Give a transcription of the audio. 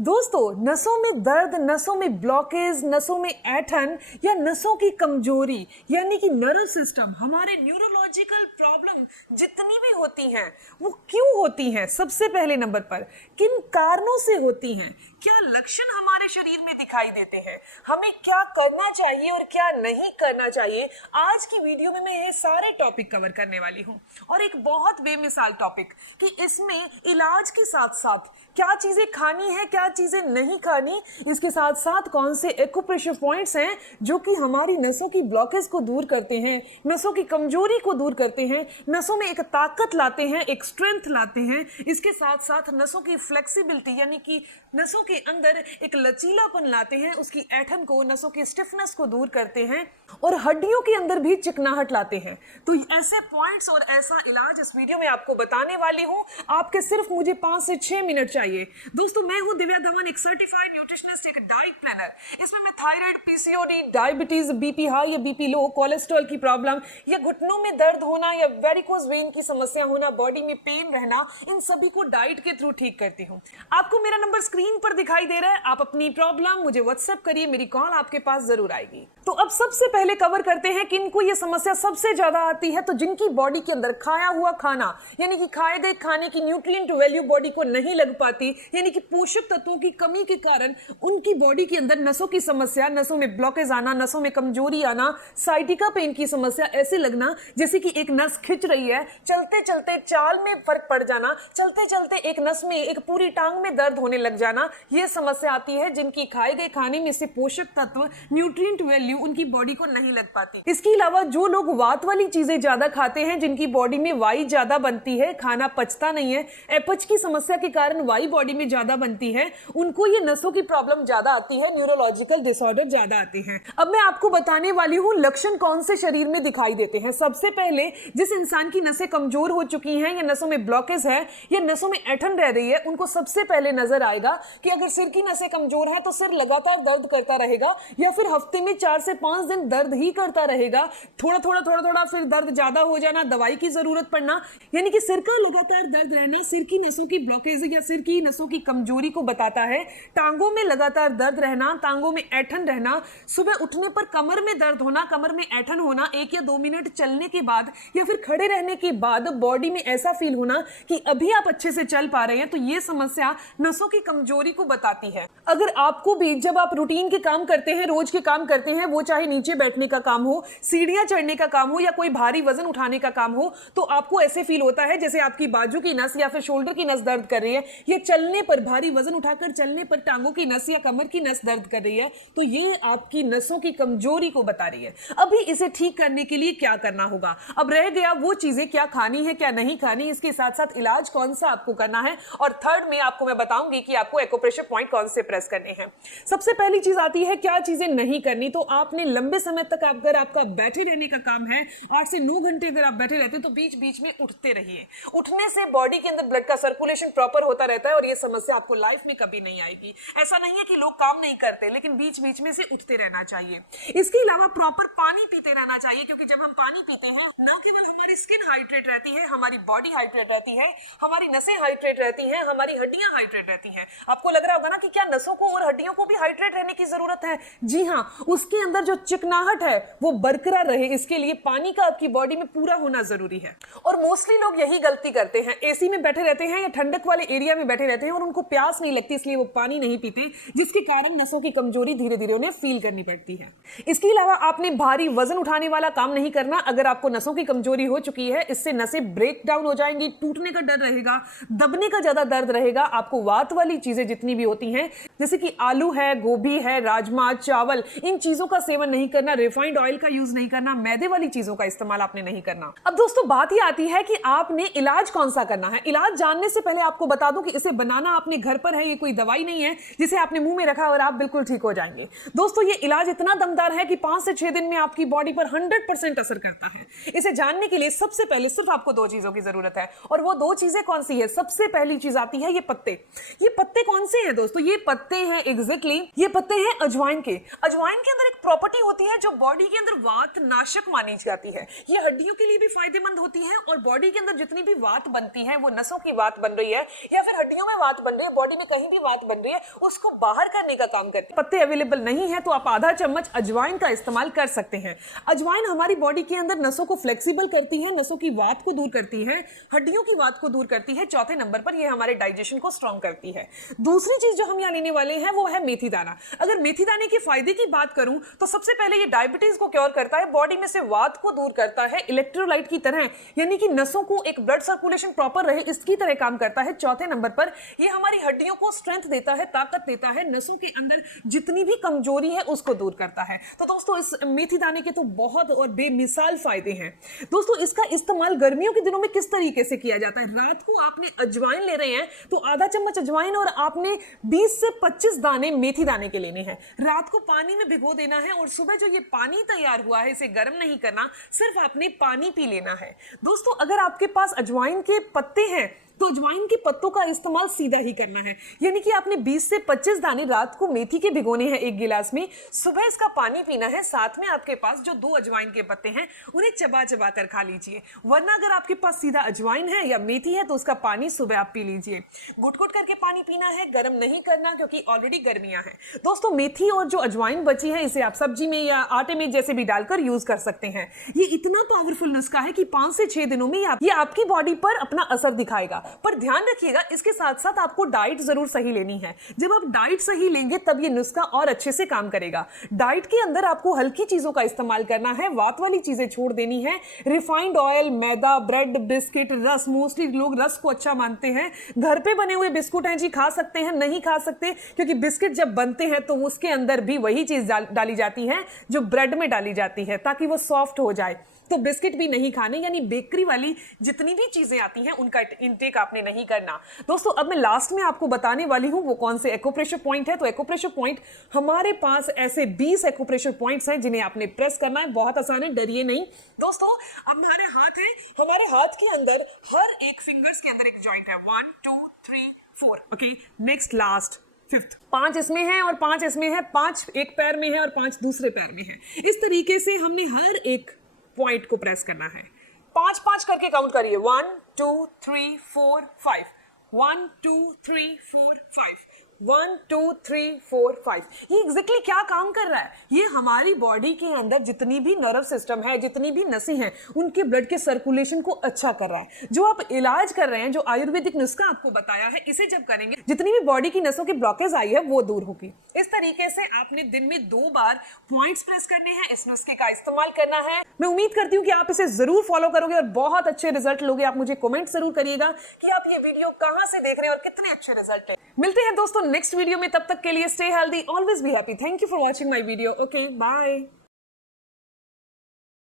दोस्तों, नसों में दर्द, नसों में ब्लॉकेज, नसों में ऐंठन या नसों की कमजोरी यानी कि नर्व सिस्टम, हमारे न्यूरोलॉजिकल प्रॉब्लम जितनी भी होती हैं वो क्यों होती हैं? सबसे पहले नंबर पर किन कारणों से होती हैं? क्या लक्षण हमारे शरीर में दिखाई देते हैं? हमें क्या करना चाहिए और क्या नहीं करना चाहिए? आज की वीडियो में मैं ये सारे टॉपिक कवर करने वाली हूँ और एक बहुत बेमिसाल टॉपिक कि इसमें इलाज के साथ साथ क्या चीजें खानी है, क्या चीजें नहीं खानी, इसके साथ साथ कौन से एक्यूप्रेशर पॉइंट्स हैं जो कि हमारी नसों की ब्लॉकेज को दूर करते हैं, नसों की कमजोरी को दूर करते हैं, नसों में एक ताकत लाते हैं, एक स्ट्रेंथ लाते हैं। इसके साथ साथ नसों की फ्लेक्सिबिलिटी यानी कि नसों के अंदर एक लचीलापन लाते हैं, उसकी ऐंठन को, नसों की स्टिफनेस को दूर करते हैं और हड्डियों के अंदर भी चिकनाहट लाते हैं। तो ऐसे पॉइंट्स और ऐसा इलाज इस वीडियो में आपको बताने वाली हूं। आपके सिर्फ मुझे 5 से 6 मिनट चाहिए। दोस्तों, मैं हूं दिव्या धवन, एक सर्टिफाइड न्यूट्रिशनिस्ट, एक डाइट प्लानर। इसमें मैं thyroid, PCOD, diabetes, BP high या बीपी लो, कोलेस्ट्रॉल की प्रॉब्लम या घुटनों में दर्द होना या वेरिकोज वेन की समस्या होना, बॉडी में पेन रहना, इन सभी को डाइट के थ्रू ठीक करती हूं। आपको मेरा नंबर स्क्रीन पर दिखाई दे रहा है। आप अपनी प्रॉब्लम मुझे व्हाट्सएप करिए, मेरी कॉल आपके पास जरूर आएगी। तो अब सबसे पहले कवर करते हैं किनको ये समस्या सबसे ज्यादा आती है। तो जिनकी बॉडी के अंदर खाया हुआ खाना यानी कि खाए गए खाने की न्यूट्रिएंट वैल्यू बॉडी को नहीं लग पाती, यानी कि पोषक तत्वों की कमी के कारण उनकी बॉडी के अंदर नसों की समस्या, नसों में ब्लॉकेज आना, नसों में कमजोरी आना, साइटिका पेन की समस्या, ऐसे लगना जैसे कि एक नस खिंच रही है, चलते चलते चाल में फर्क पड़ जाना, चलते चलते एक नस में, एक पूरी टांग में दर्द होने लग जाना, यह समस्या आती है जिनकी खाए गए खाने में से पोषक तत्व, न्यूट्रिएंट वैल्यू उनकी बॉडी को नहीं लग पाती। इसके अलावा जो लोग वात वाली चीजें ज्यादा खाते हैं, जिनकी बॉडी में वाई ज्यादा बनती है, खाना पचता नहीं है, अपच की समस्या के कारण वाई बॉडी में ज्यादा बनती है, उनको ये नसों की प्रॉब्लम ज्यादा आती है, न्यूरोलॉजिकल डिसऑर्डर ज्यादा आते हैं। अब मैं आपको बताने वाली हूँ लक्षण कौन से शरीर में दिखाई देते हैं। सबसे पहले जिस इंसान की नसें कमजोर हो चुकी हैं या नसों में ब्लॉकेज है या नसों में ऐंठन रह रही है, उनको सबसे पहले नजर आएगा कि अगर सिर की नसें कमजोर है तो सिर लगातार दर्द करता रहेगा या फिर हफ्ते में 4 से 5 दिन दर्द ही करता रहेगा, थोड़ा थोड़ा फिर दर्द ज्यादा हो जाना, दवाई की जरूरत पड़ना, यानी कि सिर का लगातार दर्द रहना सिर की नसों की ब्लॉकेज या सिर की नसों की कमजोरी को बताता है। टांगों में लगातार दर्द रहना, टांगों में ऐंठन रहना, सुबह उठने पर कमर में दर्द होना, कमर में ऐंठन होना, 1 या 2 मिनट चलने के बाद या फिर खड़े रहने के बाद बॉडी में ऐसा फील होना कि अभी आप अच्छे से चल पा रहे हैं, तो ये समस्या नसों की कमजोरी को बताती है। अगर आपको भी जब आप रूटीन के काम करते हैं, रोज के काम करते हैं, वो चाहे नीचे बैठने का काम हो, सीढ़ियां चढ़ने का काम हो या कोई भारी वजन उठाने का काम हो, तो आपको ऐसे फील होता है जैसे आपकी बाजू की नस या फिर शोल्डर की नस दर्द कर रही है, या चलने पर, भारी वजन उठाकर चलने पर टांगों की नस या कमर की नस दर्द कर रही है, तो ये आपकी नसों की कमजोरी को बता रही है। अभी इसे ठीक करने के लिए क्या करना होगा? अब रह गया वो चीजें क्या खानी है, क्या नहीं खानी, इसके साथ साथ इलाज कौन सा आपको करना है, और थर्ड में आपको मैं बताऊंगी कि आपको एक्यूप्रेशर पॉइंट कौन से प्रेस करने हैं। सबसे पहली चीज आती है क्या चीजें नहीं करनी। तो आपने लंबे समय तक अगर आपका बैठे रहने का काम है, 8 से 9 घंटे अगर आप बैठे रहते हैं, तो बीच बीच में उठते रहिए। उठने से बॉडी के अंदर ब्लड का सर्कुलेशन प्रॉपर होता रहता है और ये समस्या आपको लाइफ में कभी नहीं आएगी। ऐसा नहीं है कि लोग काम नहीं करते, लेकिन बीच बीच में से उठते रहना चाहिए। इसके अलावा प्रॉपर पानी पीते रहना चाहिए, क्योंकि जब हम पानी पीते हैं, न केवल हमारी स्किन हाइड्रेट रहती है, हमारी बॉडी हाइड्रेट रहती है, हमारी नसें हाइड्रेट रहती हैं, हमारी हड्डियां हाइड्रेट रहती हैं। आपको लग रहा होगा ना कि क्या नसों को और हड्डियों को भी हाइड्रेट रहने की जरूरत है? जी हाँ, उसके अंदर जो चिकनाहट है वो बरकरार रहे, इसके लिए पानी का आपकी बॉडी में पूरा होना जरूरी है। और मोस्टली लोग यही गलती करते हैं, एसी में बैठे रहते हैं या ठंडक वाले एरिया में बैठे रहते हैं और उनको प्यास नहीं लगती, इसलिए वो पानी नहीं पीते, जिसके कारण नसों की कमजोरी धीरे धीरे उन्हें फील करनी पड़ती है। इसके अलावा आपने भारी वजन उठाने वाला काम नहीं करना। अगर आपको नसों की कमजोरी हो चुकी है, इससे नसें ब्रेक डाउन हो जाएंगी, टूटने का डर रहेगा, दबने का ज्यादा दर्द रहेगा। आपको वात वाली चीजें जितनी भी होती हैं, जैसे कि आलू है, गोभी है, राजमा, चावल, इन चीजों का सेवन नहीं करना, रिफाइंड ऑयल का यूज नहीं करना, मैदे वाली चीजों का इस्तेमाल आपने नहीं करना। अब दोस्तों, बात ही आती है कि आपने इलाज कौन सा करना है। इलाज जानने से पहले आपको बता दूं कि इसे बनाना आपने घर पर है, ये कोई दवाई नहीं है जिसे आपने अपने मुंह में रखा और आप बिल्कुल ठीक हो जाएंगे। दोस्तों ये इलाज इतना दमदार है कि 5 से 6 दिन में आपकी बॉडी पर 100% असर करता है। इसे जानने के लिए सबसे पहले सिर्फ आपको 2 चीजों की जरूरत है, और वो 2 चीजें कौन सी है? सबसे पहली चीज आती है ये पत्ते। ये पत्ते कौन से हैं दोस्तों? ये पत्ते हैं एग्जैक्टली ये पत्ते हैं अजवाइन के। अजवाइन के अंदर एक प्रॉपर्टी होती है जो बॉडी के अंदर वात नाशक मानी जाती है। ये हड्डियों के लिए भी फायदेमंद होती है, और बॉडी के अंदर जितनी भी वात बनती है, वो नसों की वात बन रही है या फिर हड्डियों में वात बन रही है, बॉडी में कहीं भी वात बन रही है, उसको बाहर करने का काम करती है। पत्ते अवेलेबल नहीं है तो आप आधा चम्मच अजवाइन का इस्तेमाल कर सकते हैं। अजवाइन हमारी बॉडी के अंदर नसों को फ्लेक्सिबल करती है, नसों की वात को दूर करती है, हड्डियों की वात को दूर करती है। चौथे नंबर पर ये हमारे डाइजेशन को स्ट्रॉन्ग करती है। दूसरी चीज जो हम यहाँ लेने वाले हैं वो है मेथी दाना। अगर मेथी दाने के फायदे की बात करूं तो सबसे पहले ये डायबिटीज को क्योर करता है, बॉडी में से वात को दूर करता है, इलेक्ट्रोलाइट की तरह, यानी कि नसों को एक ब्लड सर्कुलेशन प्रॉपर रहे इसकी तरह काम करता है। चौथे नंबर पर ये हमारी हड्डियों को स्ट्रेंथ देता है, ताकत देता है, नसों के अंदर जितनी भी कमजोरी है उसको दूर करता है। तो दोस्तों इस मेथी दाने के तो बहुत और बेमिसाल फायदे हैं। दोस्तों इसका इस्तेमाल गर्मियों के दिनों में किस तरीके से किया जाता है? रात को आपने अजवाइन ले रहे हैं तो आधा चम्मच अजवाइन और आपने 20 से 25 दाने मेथी दाने के लेने हैं। रात को पानी में भिगो देना है और सुबह जो ये पानी तैयार हुआ है इसे गर्म नहीं करना, सिर्फ आपने पानी पी लेना है। दोस्तों अगर आपके पास अजवाइन के पत्ते हैं तो अजवाइन के पत्तों का इस्तेमाल सीधा ही करना है, यानी कि आपने 20 से 25 दाने रात को मेथी के भिगोने हैं 1 गिलास में, सुबह इसका पानी पीना है। साथ में आपके पास जो 2 अजवाइन के पत्ते हैं उन्हें चबा चबा कर खा लीजिए। वरना अगर आपके पास सीधा अजवाइन है या मेथी है तो उसका पानी सुबह आप पी लीजिए। घुट घुट करके पानी पीना है, गर्म नहीं करना, क्योंकि ऑलरेडी गर्मियां हैं। दोस्तों मेथी और जो अजवाइन बची है इसे आप सब्जी में या आटे में जैसे भी डालकर यूज कर सकते हैं। ये इतना पावरफुल नुस्खा है कि 5 से 6 दिनों में ये आपकी बॉडी पर अपना असर दिखाएगा। पर ध्यान रखिएगा इसके साथ साथ आपको डाइट जरूर सही लेनी है। जब आप डाइट सही लेंगे तब ये नुस्खा और अच्छे से काम करेगा। डाइट के अंदर आपको हल्की चीजों का इस्तेमाल करना है, वात वाली चीजें छोड़ देनी है। रिफाइंड ऑयल, मैदा, ब्रेड, बिस्किट, रस, मोस्टली लोग रस को अच्छा मानते हैं। घर पे बने हुए बिस्कुट हैं जी, खा सकते हैं, नहीं खा सकते, क्योंकि बिस्किट जब बनते हैं तो उसके अंदर भी वही चीज डाली जाती है जो ब्रेड में डाली जाती है ताकि वो सॉफ्ट हो जाए। तो बिस्किट भी नहीं खाने, यानी बेकरी वाली जितनी भी चीजें आती हैं उनका इंटेक आपने नहीं करना। दोस्तों अब मैं लास्ट में आपको बताने वाली हूं वो कौन से एक्यूप्रेशर पॉइंट है। तो एक्यूप्रेशर पॉइंट, हमारे पास ऐसे 20 एक्यूप्रेशर पॉइंट्स हैं जिन्हें आपने प्रेस करना है। बहुत आसान है, डरिए नहीं। दोस्तों अब हमारे हाथ है, हमारे हाथ के अंदर हर एक फिंगर्स के अंदर एक जॉइंट है। 1 2 3 4, ओके, नेक्स्ट लास्ट 5th, 5 इसमें है और 5 इसमें है, 5 एक पैर में है और 5 दूसरे पैर में है। इस तरीके से हमने हर एक पॉइंट को प्रेस करना है। 5-5 करके काउंट करिए। 1 2 3 4 5, 1 2 3 4 5, 1 2 3 4 5। ये एग्जैक्टली क्या काम कर रहा है? ये हमारी बॉडी के अंदर जितनी भी नर्व सिस्टम है, जितनी भी नसें हैं, उनके ब्लड के सर्कुलेशन को अच्छा कर रहा है। जो आप इलाज कर रहे हैं, जो आयुर्वेदिक नुस्खा आपको बताया है, इसे जब करेंगे जितनी भी बॉडी की नसों की ब्लॉकेज आई है वो दूर होगी। इस तरीके से आपने दिन में 2 बार पॉइंट्स प्रेस करने हैं, इस नुस्खे का इस्तेमाल करना है। मैं उम्मीद करती हूँ कि आप इसे जरूर फॉलो करोगे और बहुत अच्छे रिजल्ट लोगे। आप मुझे कमेंट जरूर करिएगा कि आप ये वीडियो कहां से देख रहे हैं और कितने अच्छे रिजल्ट है। मिलते हैं दोस्तों नेक्स्ट वीडियो में, तब तक के लिए stay healthy, always be happy. Thank you for watching my video. Okay, bye.